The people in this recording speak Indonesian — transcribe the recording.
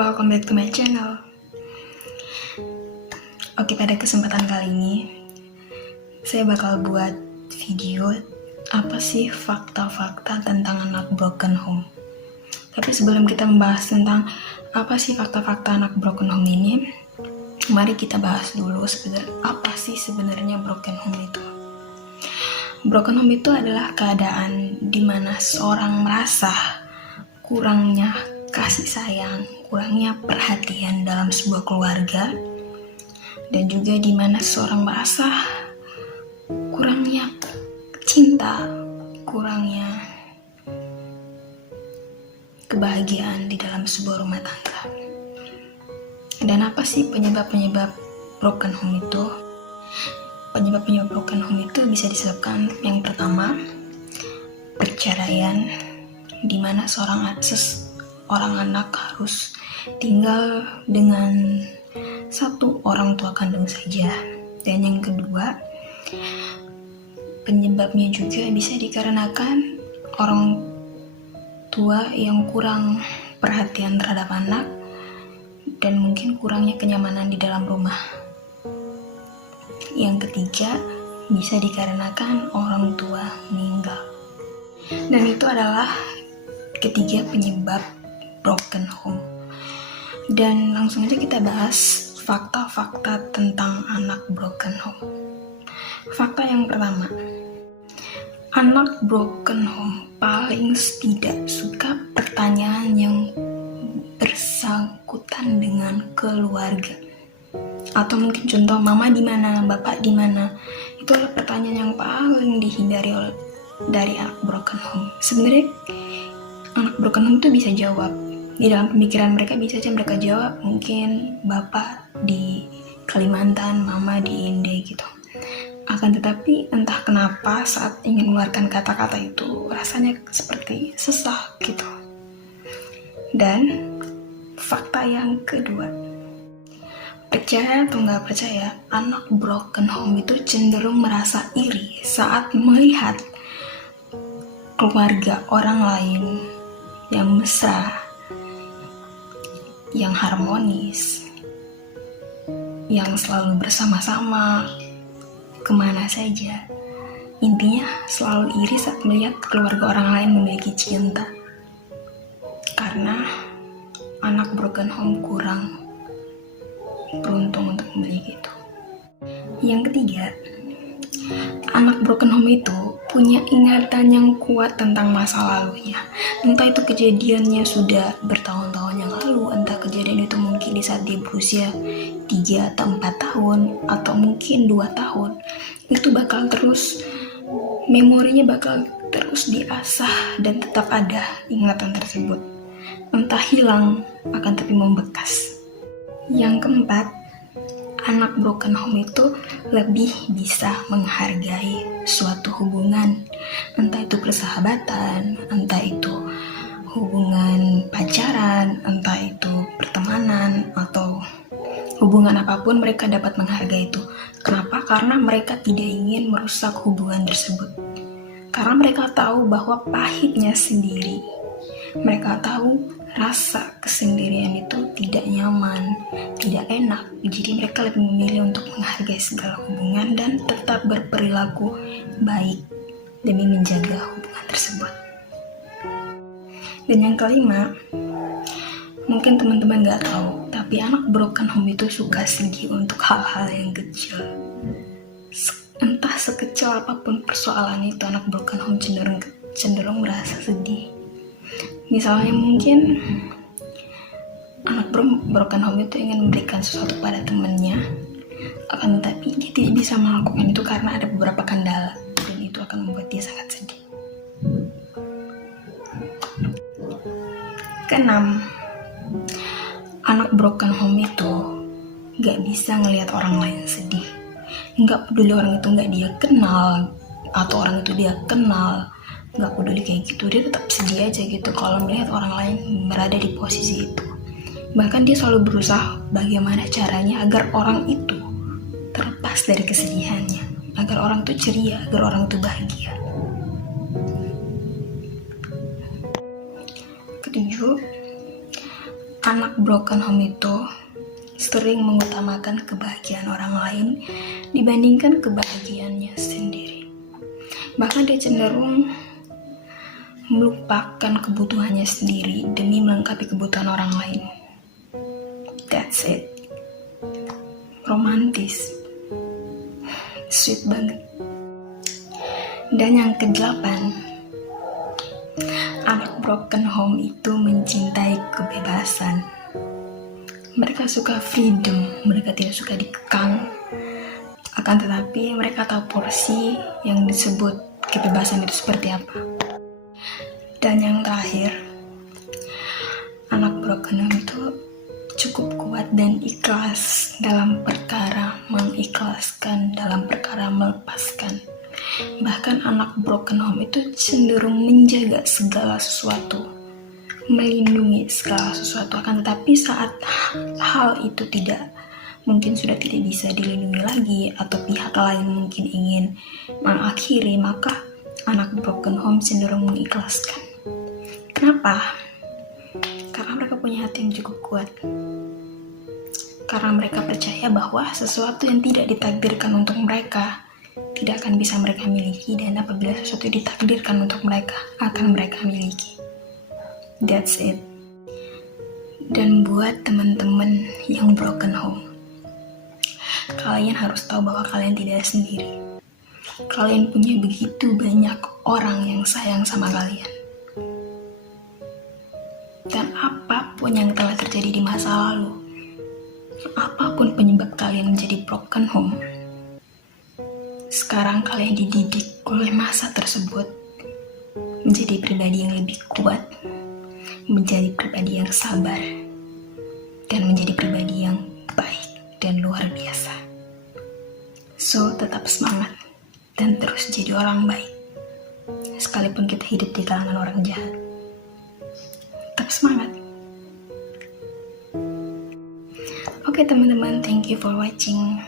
welcome back to my channel. Oke, pada kesempatan kali ini saya bakal buat video apa sih fakta-fakta tentang anak broken home. Tapi sebelum kita membahas tentang apa sih fakta-fakta anak broken home ini, mari kita bahas dulu apa sih sebenarnya broken home itu. Broken home itu adalah keadaan di mana seorang merasa kurangnya kasih sayang, kurangnya perhatian dalam sebuah keluarga, dan juga di mana seorang merasa kurangnya cinta, kurangnya kebahagiaan di dalam sebuah rumah tangga. Dan apa sih penyebab-penyebab broken home itu? Penyebab-penyebab broken home itu bisa disebabkan yang pertama, perceraian, di mana seorang anak harus tinggal dengan satu orang tua kandung saja. Dan yang kedua, penyebabnya juga bisa dikarenakan orang tua yang kurang perhatian terhadap anak dan mungkin kurangnya kenyamanan di dalam rumah. Yang ketiga, bisa dikarenakan orang tua meninggal. Dan itu adalah ketiga penyebab broken home. Dan langsung aja kita bahas fakta-fakta tentang anak broken home. Fakta yang pertama, anak broken home paling tidak suka pertanyaan yang bersangkutan dengan keluarga. Atau mungkin contoh, mama di mana, bapak di mana. Itu adalah pertanyaan yang paling dihindari dari anak broken home. Sebenarnya anak broken home itu bisa jawab. Di dalam pemikiran mereka bisa aja mereka jawab, mungkin bapak di Kalimantan, mama di Inde gitu. Akan tetapi entah kenapa saat ingin mengeluarkan kata-kata itu rasanya seperti sesak gitu. Dan fakta yang kedua, percaya atau nggak percaya, anak broken home itu cenderung merasa iri saat melihat keluarga orang lain yang mesra, yang harmonis, yang selalu bersama-sama kemana saja. Intinya selalu iri saat melihat keluarga orang lain memiliki cinta, karena anak broken home kurang beruntung untuk memiliki itu. Yang ketiga, anak broken home itu punya ingatan yang kuat tentang masa lalunya. Entah itu kejadiannya sudah bertahun-tahun yang lalu, entah kejadian itu mungkin di saat dia berusia 3 atau 4 tahun, atau mungkin 2 tahun. Itu bakal terus, memorinya bakal terus diasah dan tetap ada ingatan tersebut. Entah hilang, akan tapi membekas. Yang keempat, anak broken home itu lebih bisa menghargai suatu hubungan, entah itu persahabatan, entah itu hubungan pacaran, entah itu pertemanan, atau hubungan apapun mereka dapat menghargai itu. Kenapa? Karena mereka tidak ingin merusak hubungan tersebut. Karena mereka tahu bahwa pahitnya sendiri. Mereka tahu rasa kesendirian itu tidak nyaman, tidak enak. Jadi mereka lebih memilih untuk menghargai segala hubungan dan tetap berperilaku baik demi menjaga hubungan tersebut. Dan yang kelima, mungkin teman-teman gak tahu, tapi anak broken home itu suka sedih untuk hal-hal yang kecil. Entah sekecil apapun persoalan itu, anak broken home cenderung merasa sedih. Misalnya mungkin anak broken home itu ingin memberikan sesuatu pada temannya, akan tetapi dia tidak bisa melakukan itu karena ada beberapa kendala, dan itu akan membuat dia sangat sedih. Keenam, anak broken home itu gak bisa ngelihat orang lain sedih. Gak peduli orang itu gak dia kenal, atau orang itu dia kenal, gak peduli kayak gitu, dia tetap sedih aja gitu kalau melihat orang lain berada di posisi itu. Bahkan dia selalu berusaha bagaimana caranya agar orang itu terlepas dari kesedihannya, agar orang itu ceria, agar orang itu bahagia. Ketujuh, anak broken home itu sering mengutamakan kebahagiaan orang lain dibandingkan kebahagiaannya sendiri. Bahkan dia cenderung melupakan kebutuhannya sendiri demi melengkapi kebutuhan orang lain. That's it. Romantis. Sweet banget. Dan yang kedelapan, anak broken home itu mencintai kebebasan. Mereka suka freedom, mereka tidak suka dikekang. Akan tetapi mereka tahu porsi yang disebut kebebasan itu seperti apa. Dan yang terakhir, anak broken home itu cukup kuat dan ikhlas dalam perkara mengikhlaskan, dalam perkara melepaskan. Bahkan anak broken home itu cenderung menjaga segala sesuatu, melindungi segala sesuatu. Akan tetapi saat hal itu sudah tidak bisa dilindungi lagi, atau pihak lain mungkin ingin mengakhiri, maka anak broken home cenderung mengikhlaskan. Kenapa? Karena mereka punya hati yang cukup kuat. Karena mereka percaya bahwa sesuatu yang tidak ditakdirkan untuk mereka tidak akan bisa mereka miliki, dan apabila sesuatu ditakdirkan untuk mereka, akan mereka miliki. That's it. Dan buat teman-teman yang broken home, kalian harus tahu bahwa kalian tidak sendiri. Kalian punya begitu banyak orang yang sayang sama kalian. Dan apapun yang telah terjadi di masa lalu, apapun penyebab kalian menjadi broken home, sekarang kalian dididik oleh masa tersebut menjadi pribadi yang lebih kuat, menjadi pribadi yang sabar, dan menjadi pribadi yang baik dan luar biasa. So, tetap semangat dan terus jadi orang baik. Sekalipun kita hidup di kalangan orang jahat, tetap semangat. Oke teman-teman, thank you for watching.